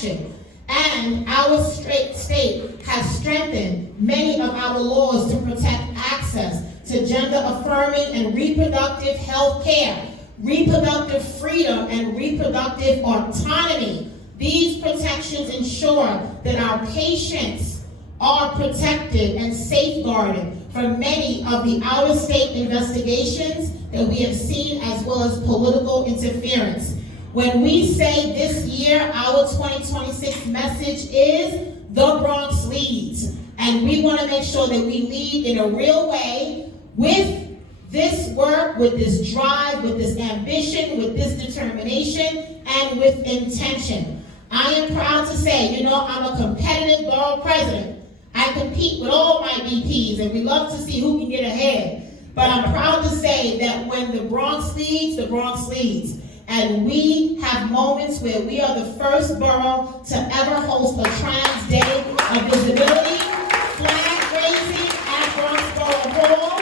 action. And our state has strengthened many of our laws to protect access to gender-affirming and reproductive health care, reproductive freedom, and reproductive autonomy. These protections ensure that our patients are protected and safeguarded from many of the out-of-state investigations that we have seen, as well as political interference. When we say this year, our 2026 message is the Bronx leads. And we want to make sure that we lead in a real way with this work, with this drive, with this ambition, with this determination, and with intention. I am proud to say, I'm a competitive borough president. I compete with all my VPs, and we love to see who can get ahead. But I'm proud to say that when the Bronx leads, the Bronx leads. And we have moments where we are the first borough to ever host a Trans Day of Visibility, flag raising at Bronx Borough Hall,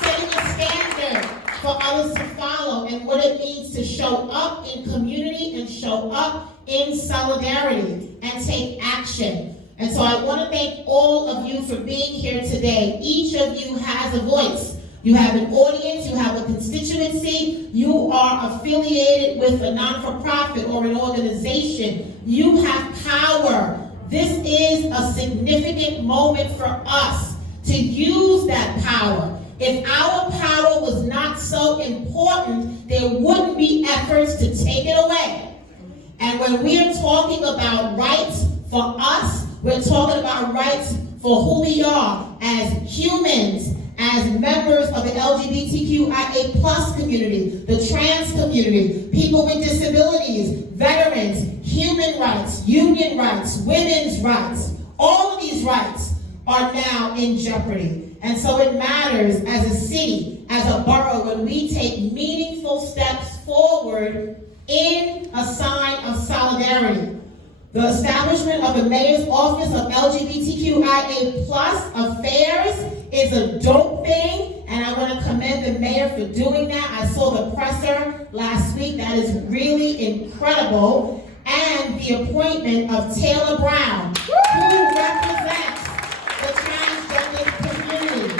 setting a standard for others to follow and what it means to show up in community and show up in solidarity and take action. And so I want to thank all of you for being here today. Each of you has a voice. You have an audience, you have a constituency, you are affiliated with a non-for-profit or an organization. You have power. This is a significant moment for us to use that power. If our power was not so important, there wouldn't be efforts to take it away. And when we are talking about rights for us, we're talking about rights for who we are as humans, as members of the LGBTQIA plus community, the trans community, people with disabilities, veterans, human rights, union rights, women's rights. All of these rights are now in jeopardy. And so it matters as a city, as a borough, when we take meaningful steps forward in a sign of solidarity. The establishment of the Mayor's Office of LGBTQIA plus Affairs is a dope thing, and I want to commend the mayor for doing that. I saw the presser last week. That is really incredible. And the appointment of Taylor Brown, who represents the transgender community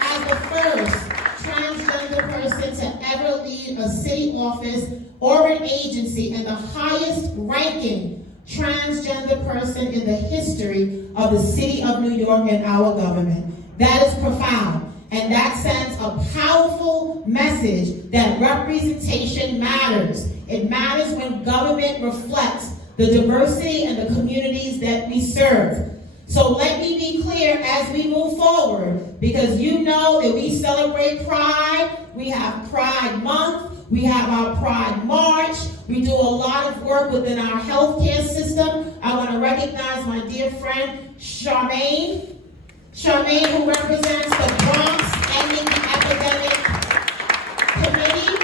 as the first transgender person to ever lead a city office or an agency, and the highest ranking transgender person in the history of the city of New York and our government. That is profound, and that sends a powerful message that representation matters. It matters when government reflects the diversity and the communities that we serve. So let me be clear as we move forward, because you know that we celebrate Pride. We have Pride Month. We have our Pride March. We do a lot of work within our healthcare system. I want to recognize my dear friend, Charmaine. Charmaine, who represents the Bronx Ending the Epidemic Committee.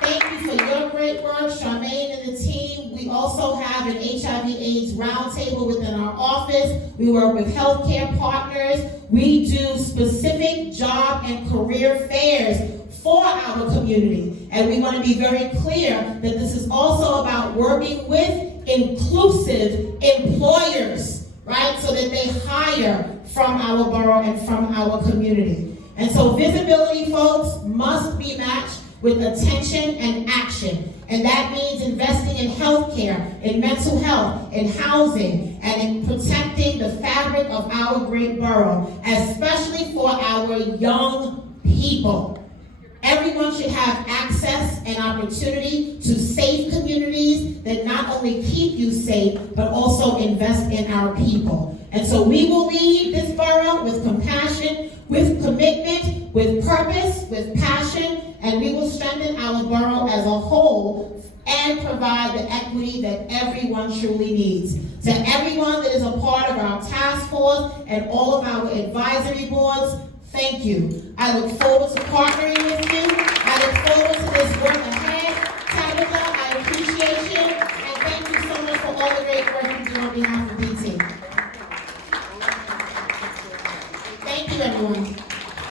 Thank you for your great work, Charmaine and the team. We also have an HIV/AIDS roundtable within our office. We work with healthcare partners. We do specific job and career fairs for our community. And we want to be very clear that this is also about working with inclusive employers, right? So that they hire from our borough and from our community. And so visibility, folks, must be matched with attention and action. And that means investing in healthcare, in mental health, in housing, and in protecting the fabric of our great borough, especially for our young people. Everyone should have access and opportunity to safe communities that not only keep you safe, but also invest in our people. And so we will lead this borough with compassion, with commitment, with purpose, with passion, and we will strengthen our borough as a whole and provide the equity that everyone truly needs. To everyone that is a part of our task force and all of our advisory boards, thank you. I look forward to partnering with you